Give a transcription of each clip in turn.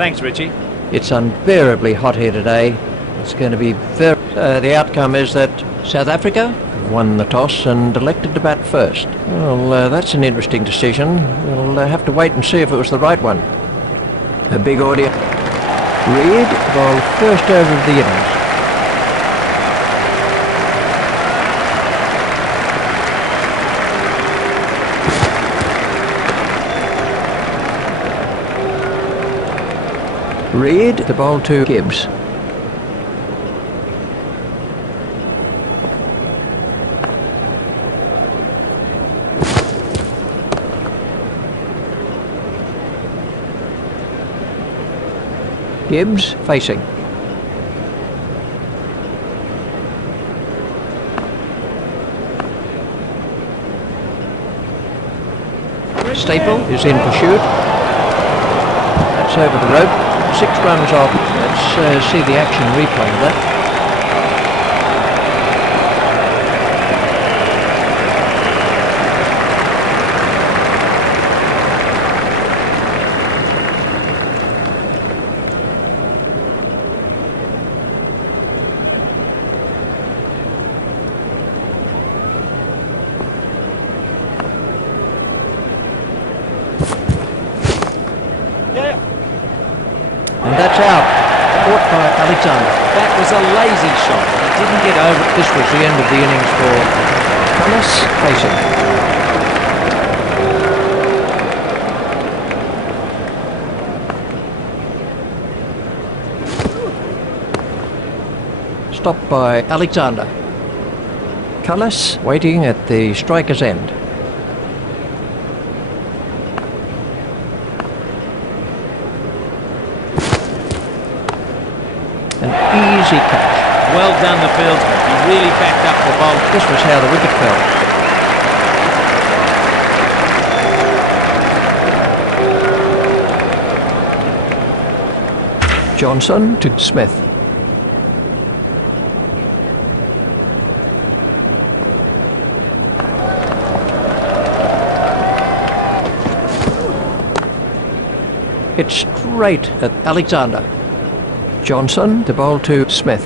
Thanks, Richie. It's unbearably hot here today. It's going to be very... the outcome is that South Africa won the toss and elected to bat first. Well, that's an interesting decision. We'll have to wait and see if it was the right one. A big audience. Reid bowled first over of the innings. Reid to bowl to Gibbs. Gibbs facing. Staple is in pursuit. That's over the rope. 6 runs off. Let's see the action replay of that. And that's out. Caught by Alexander. That was a lazy shot. He didn't get over. This was the end of the innings for Thomas facing. Stopped by Alexander. Cullis waiting at the striker's end. An easy catch. Well done, the fieldsman. He really backed up the ball. This was how the wicket fell. Johnson to Smith. Hit straight at Alexander. Johnson to bowl to Smith.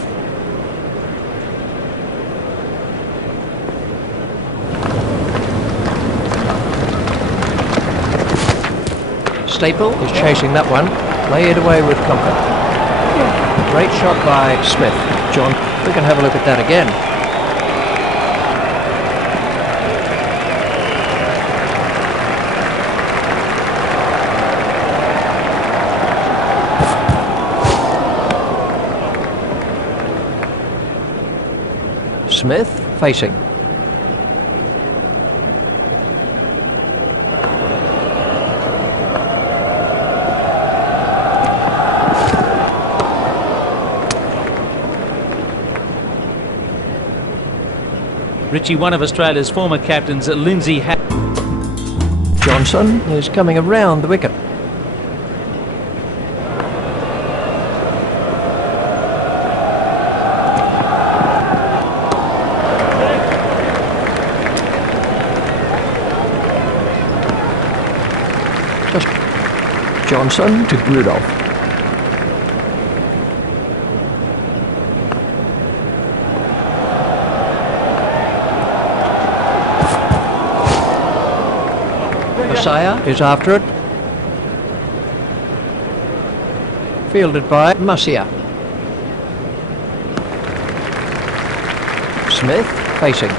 Staple is chasing that one. Play it away with comfort. Great shot by Smith. John, we can have a look at that again. Smith facing. Richie, one of Australia's former captains, Lindsay Johnson is coming around the wicket. Johnson to Rudolph. Messiah is after it. Fielded by Messiah. Smith facing.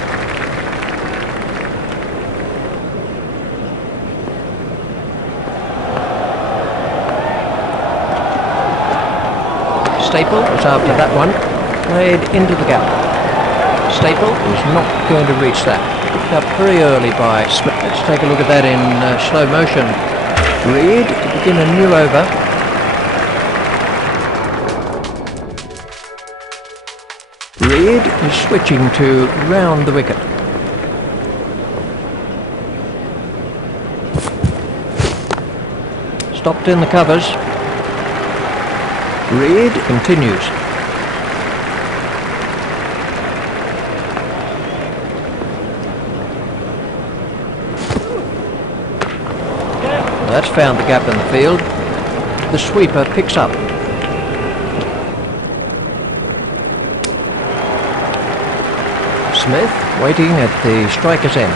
Staple is after that one. Played into the gap. Staple is not going to reach that. Picked up very early by Smith. Let's take a look at that in slow motion. Reid to begin a new over. Reid is switching to round the wicket. Stopped in the covers. Reid continues. That's found the gap in the field. The sweeper picks up. Smith waiting at the striker's end.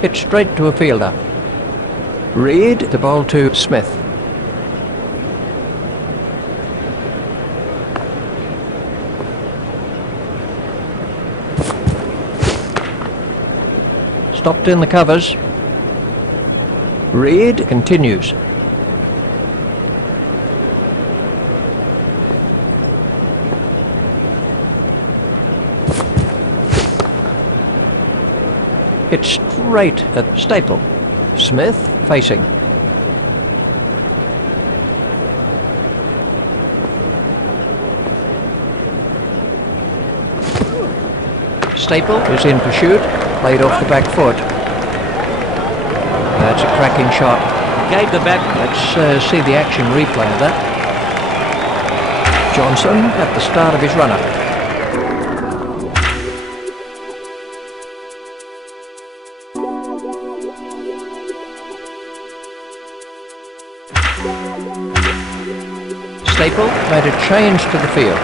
Hit straight to a fielder. Reed to bowl to Smith. Stopped in the covers. Reed continues. Hit straight at Staple. Smith facing. Staple is in pursuit. Played off the back foot. That's a cracking shot. Gave the bat. Let's see the action replay of that. Johnson at the start of his run-up. Staple made a change to the field.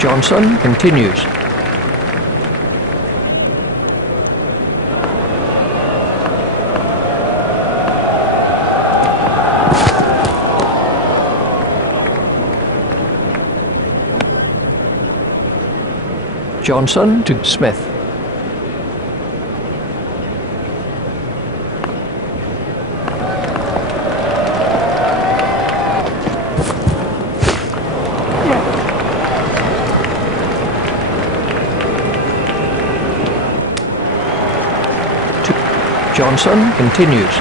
Johnson continues. Johnson to Smith. Johnson continues.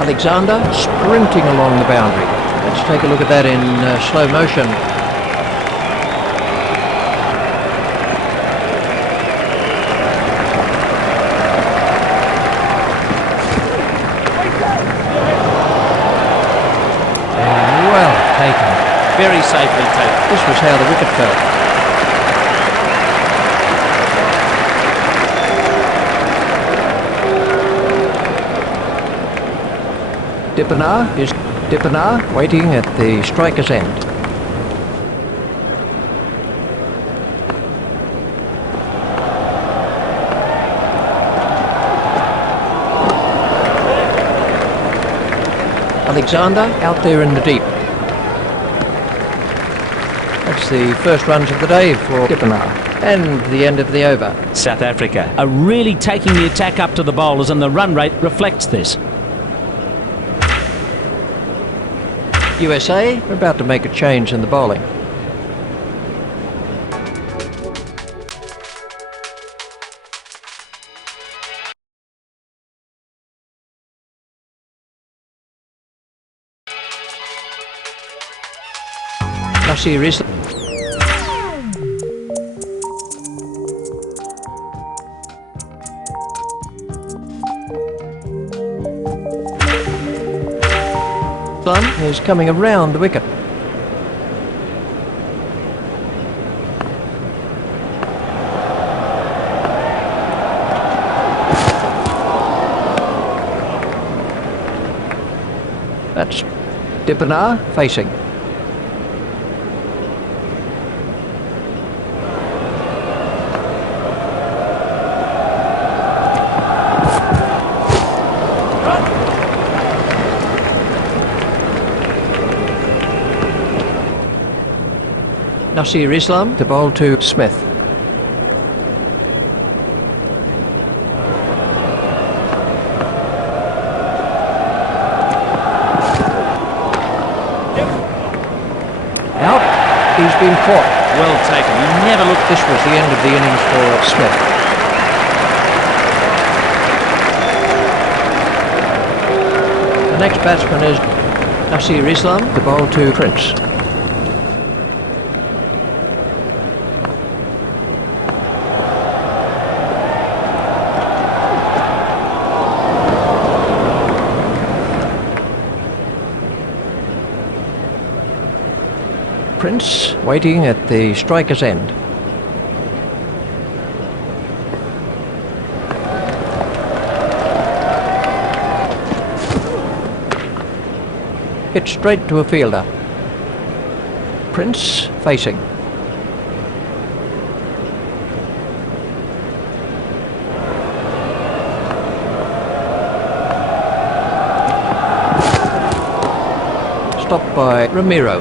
Alexander sprinting along the boundary. Let's take a look at that in slow motion. Well taken. Very safely taken. This was how the wicket fell. Dippenar waiting at the striker's end. Alexander out there in the deep. That's the first runs of the day for Dippenar and the end of the over. South Africa are really taking the attack up to the bowlers, and the run rate reflects this. USA are about to make a change in the bowling. Nasir Islam. Is coming around the wicket. That's Dippenar facing. Nasir Islam to bowl to Smith. Out. He's been caught. Well taken. He never looked. This was the end of the innings for Smith. next batsman is Nasir Islam, the bowl to Prince. Prince waiting at the striker's end. Hit straight to a fielder. Prince facing. Stopped by Ramiro.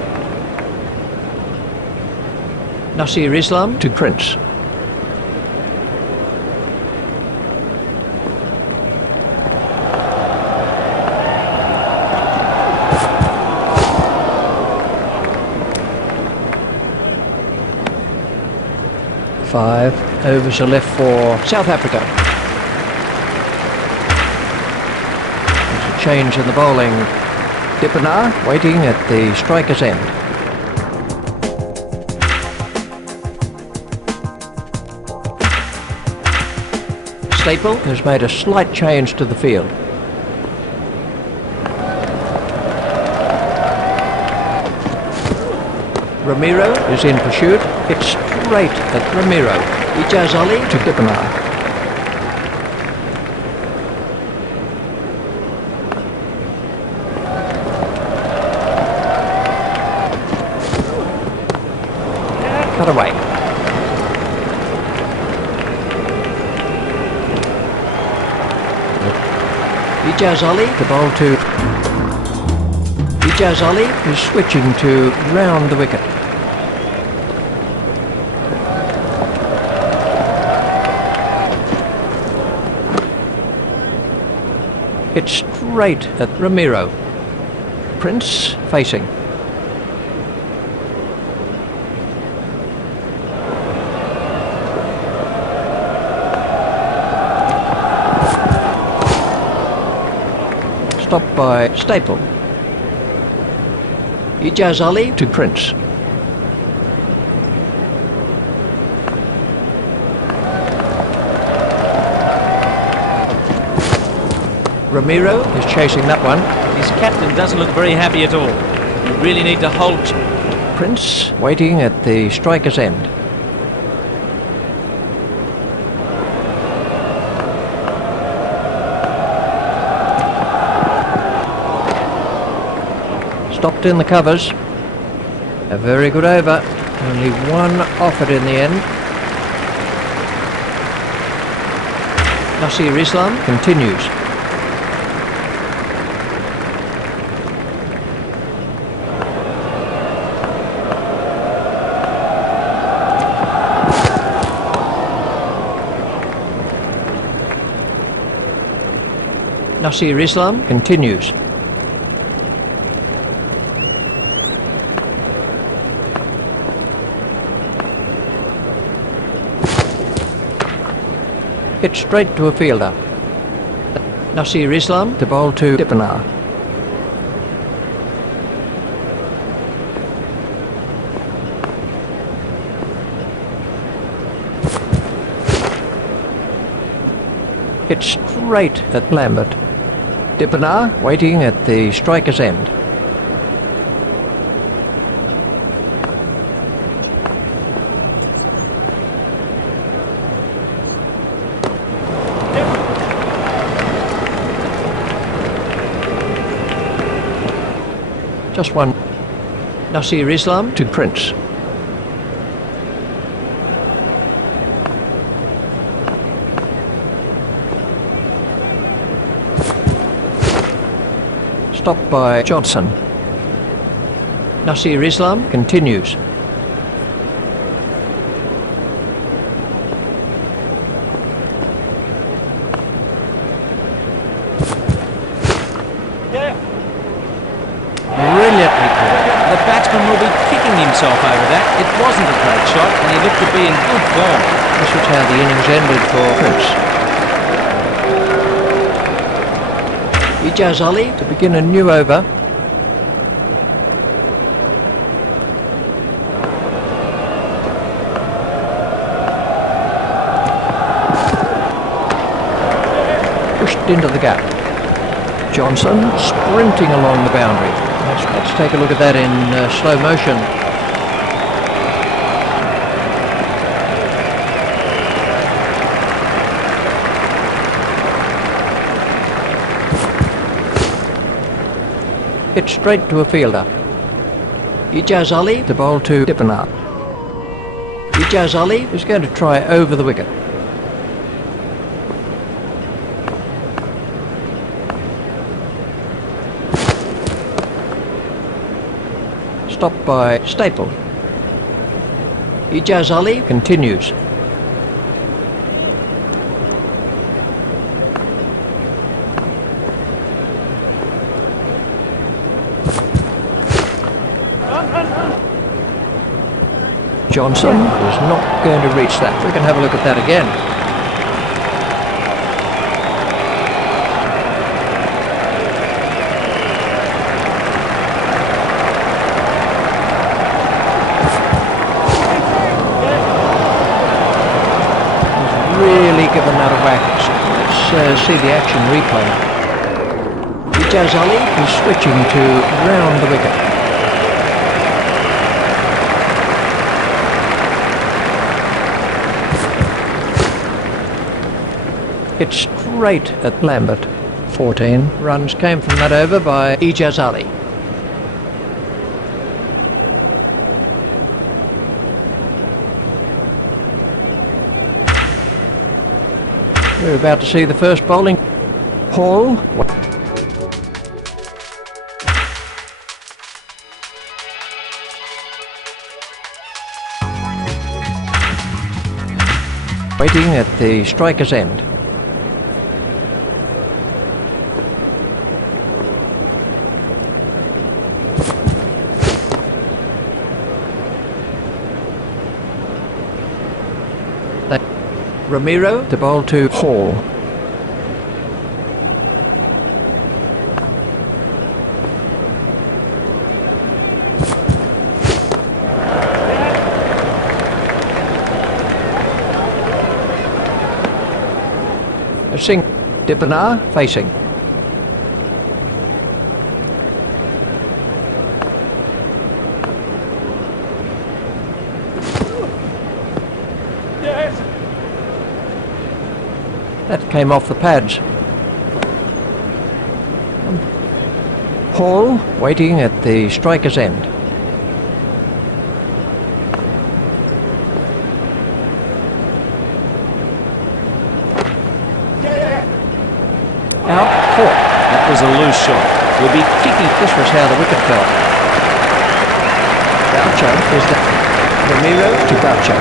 Nasir Islam to Prince. Five overs are left for South Africa. There's a change in the bowling. Dippenaar waiting at the striker's end. Staple has made a slight change to the field. Ramiro is in pursuit. It's straight at Ramiro. Ijaz Ali to Dippenaar. Cut away. Ijaz Ali to bowl to. Ijaz Ali is switching to round the wicket. It's straight at Ramiro. Prince facing. Stopped by Staple. Ijaz Ali to Prince. Ramiro is chasing that one. His captain doesn't look very happy at all. You really need to hold. Prince waiting at the striker's end. Stopped in the covers. A very good over. Only one offered in the end. Nasir Islam continues. Nasir Islam continues. Hit straight to a fielder. Nasir Islam to bowl to Dippenaar. Hit straight at Lambert. Dippenaar waiting at the striker's end. Just one. Nasir Islam to Prince. Stopped by Johnson. Nasir Islam continues. Brilliantly caught. The batsman will be kicking himself over that. It wasn't a great shot and he looked to be in good form. This was how the innings ended for Prince. Ijaz Ali to begin a new over. Pushed into the gap. Johnson sprinting along the boundary. Let's take a look at that in slow motion. Hit straight to a fielder. Ijaz Ali to bowl to Dippenaar. Ijaz Ali is going to try over the wicket. Stopped by Staple. Ijaz Ali continues. Johnson is not going to reach that. We can have a look at that again. He's really given that a whack. Let's see the action replay. Ijaz Ali is switching to round the wicket. Hit straight at Lambert. 14 runs came from that over by Ijaz Ali. We're about to see the first bowling. Hall. Waiting at the striker's end. Ramiro to bowl to Hall. Singh. Dippenaar facing. That came off the pads. Hall waiting at the striker's end. Out, caught. That was a loose shot. We'll be kicking. This was how the wicket fell. Boucher is the Ramiro to Boucher.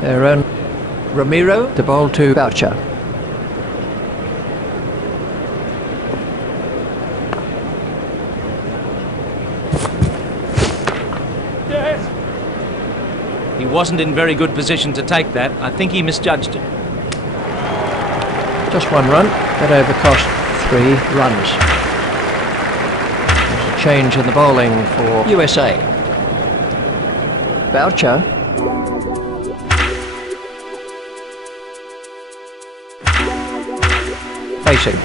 Their own Ramiro to bowl to Boucher. He wasn't in very good position to take that. I think he misjudged it. Just one run. That over cost 3 runs. There's a change in the bowling for USA. Boucher. Facing.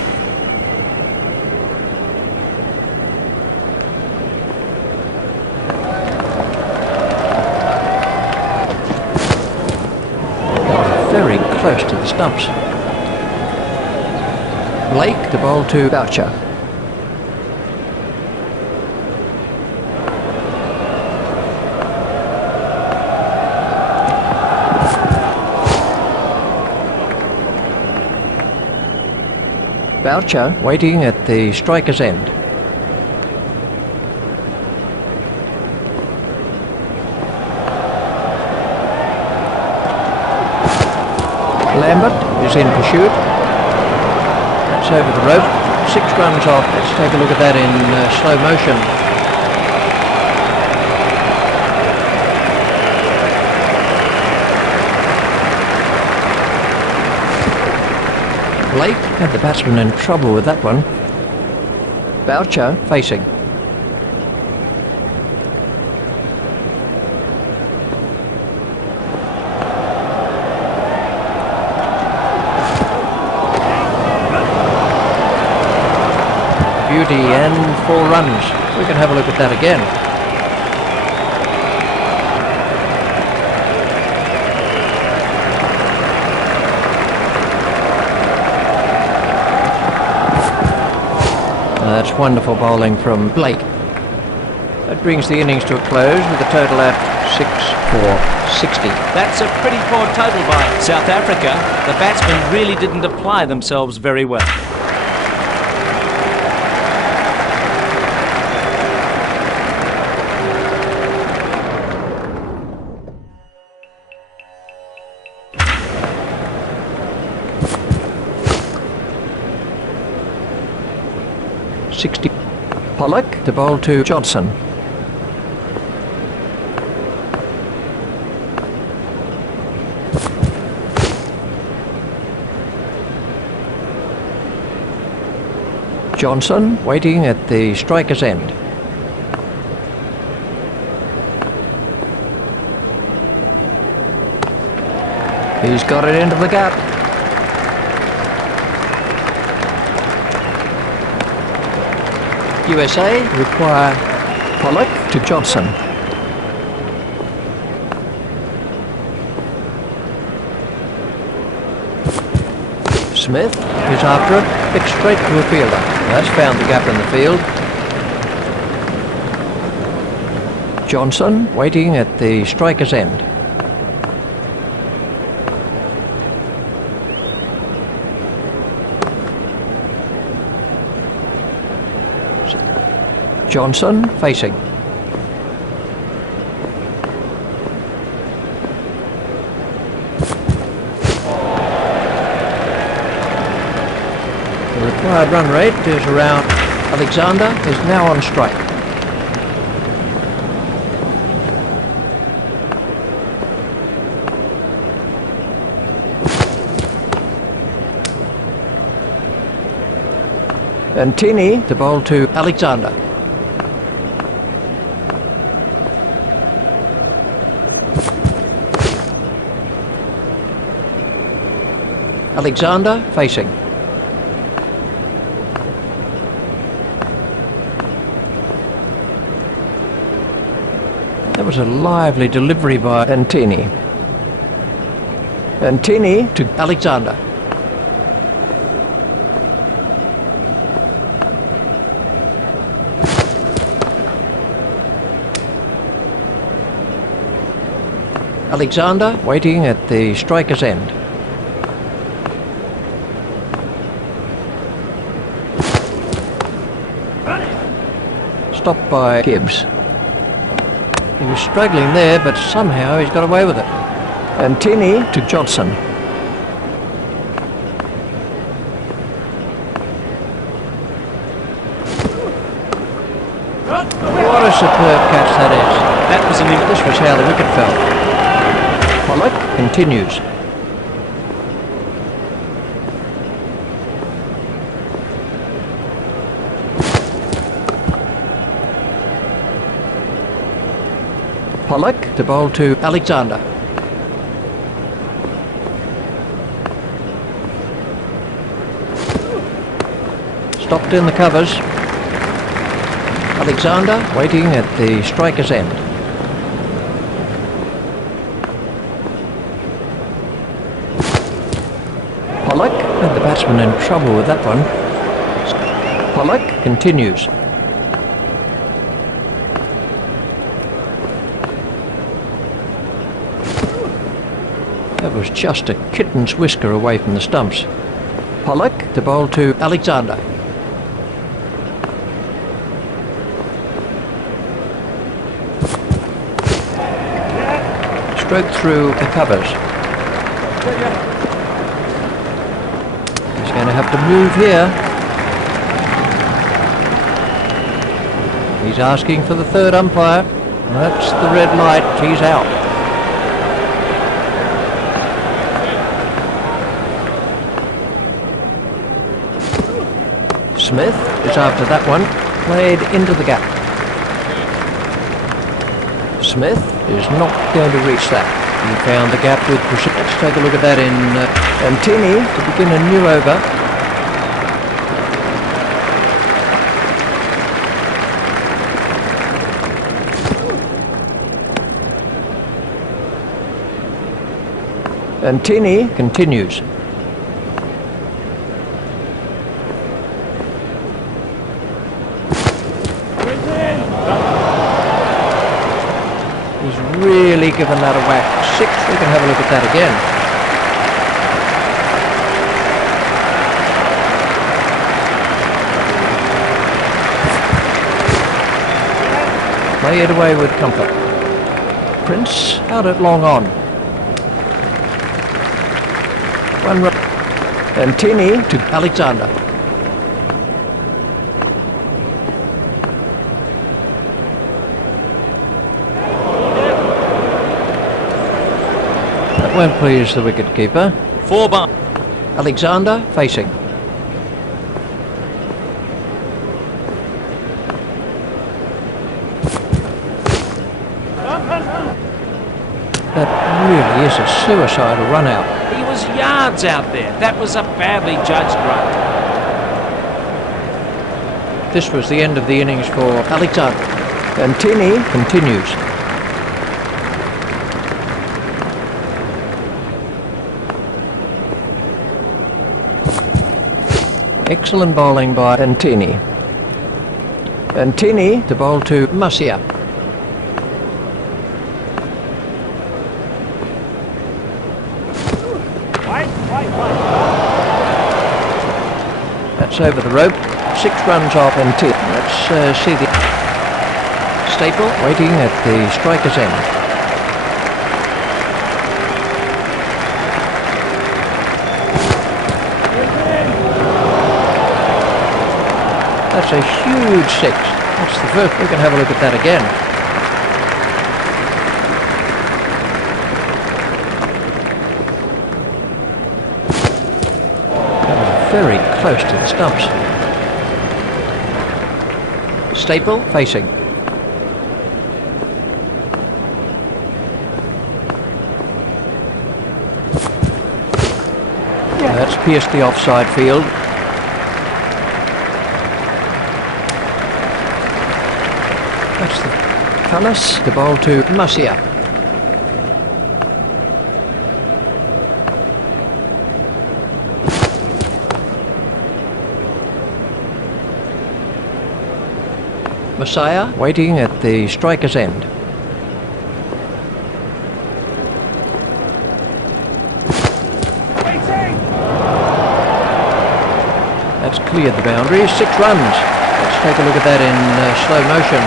Very close to the stumps. Blake to bowl to Boucher. Boucher waiting at the striker's end. Lambert is in pursuit. That's over the rope. 6 runs off. Let's take a look at that in slow motion. Blake had the batsman in trouble with that one. Boucher facing. Beauty and 4 runs. We can have a look at that again. That's wonderful bowling from Blake. That brings the innings to a close with a total at 6 for 60. That's a pretty poor total by South Africa. The batsmen really didn't apply themselves very well. Pollock to bowl to Johnson. Johnson waiting at the striker's end. He's got it into the gap. USA require Pollock to Johnson. Smith is after it, kicks straight to a fielder. That's found the gap in the field. Johnson waiting at the striker's end. Johnson facing. The required run rate is around. Alexander is now on strike. And Tini to bowl to Alexander. Alexander facing. That was a lively delivery by Antini. Antini to Alexander. Alexander waiting at the striker's end. Stopped by Gibbs. He was struggling there, but somehow he's got away with it. And Tini to Johnson. What a superb catch that is. That was This was how the wicket fell. Pollock continues. Pollock to bowl to Alexander. Stopped in the covers. Alexander waiting at the striker's end. Pollock had the batsman in trouble with that one. Pollock continues. That was just a kitten's whisker away from the stumps. Pollock to bowl to Alexander. Stroked through the covers. He's going to have to move here. He's asking for the third umpire. That's the red light. He's out. Smith is after that one. Played into the gap. Smith is not going to reach that. He found the gap with precision. Let's take a look at that in Antini to begin a new over. Antini continues. He's really given that a whack. Six, we can have a look at that again. Play it away with comfort. Prince out at long on. One run. Antini to Alexander. That won't please the wicketkeeper. 4 bar. Alexander facing. That really is a suicidal run out. He was yards out there. That was a badly judged run. This was the end of the innings for Alexander. Antini continues. Excellent bowling by Antini. Antini to bowl to Masia. That's over the rope. 6 runs off Antini. Let's see the Staple waiting at the striker's end. That's a huge 6. That's the first. We can have a look at that again. That was very close to the stumps. Staple facing. That's pierced the offside field. That's the Cullis, the bowl to Masia. Messiah waiting at the striker's end. That's cleared the boundary. 6 runs. Let's take a look at that in slow motion.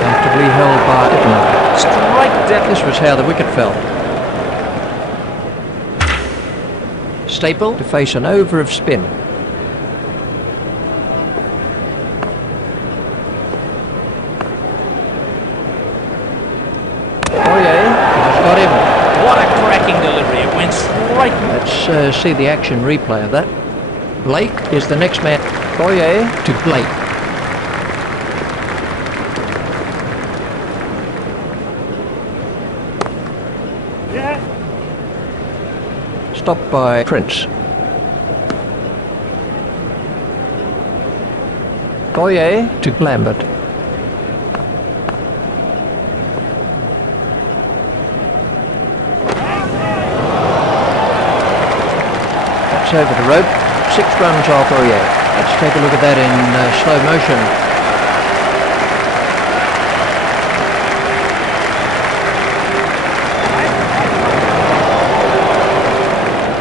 Comfortably held by Edmund. Strike that. This was how the wicket fell. Staple to face an over of spin. Got him. What a cracking delivery. It went straight. Let's see the action replay of that. Blake is the next man. Boyer to Blake. Stopped by Prince. Boyer to Lambert. That's over the rope. 6 runs off Boyer. Let's take a look at that in slow motion.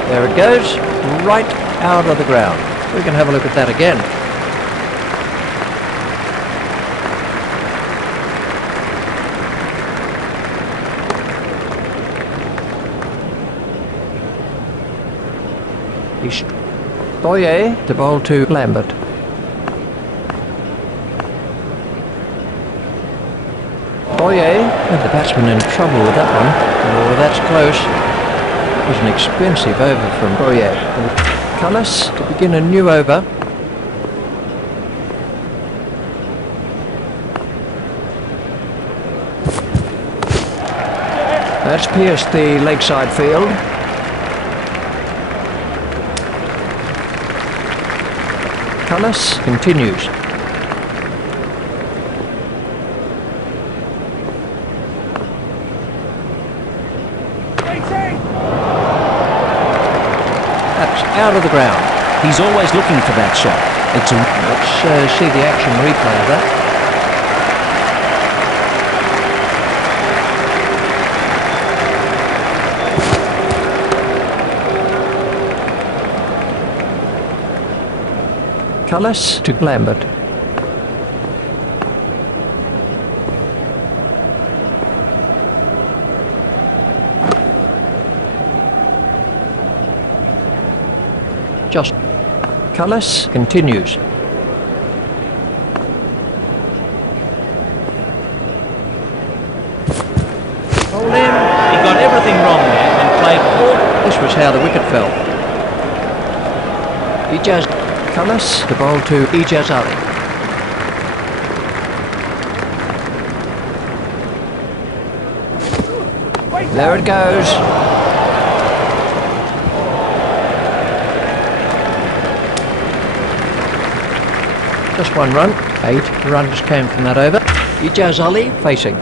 There it goes, right out of the ground. We can have a look at that again. He's Boyer, the ball to Lambert. Boyer, and the batsman in trouble with that one. Oh, that's close. It was an expensive over from Boyer. Cullis to begin a new over. That's pierced the leg side field. Cullis continues. That's out of the ground. He's always looking for that shot. It's a... Let's see the action replay of that. Cullis to Lambert. Just Cullis continues. Hold him. He got everything wrong there and played all... This was how the wicket fell. Ijaz Cullis, the ball to Ijaz Ali. There it goes. Just one run. 8 runs came from that over. Ijaz Ali facing.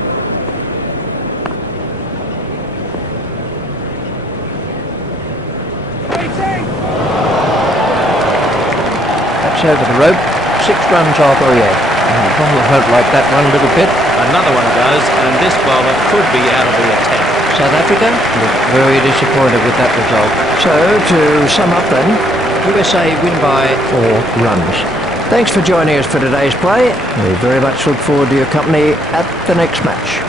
Over the rope, 6 runs off Boyer. The bowler won't like that one a little bit. Another one goes, and this bowler could be out of the attack. South Africa looked very disappointed with that result. So, to sum up then, USA win by 4 runs. Thanks for joining us for today's play. We very much look forward to your company at the next match.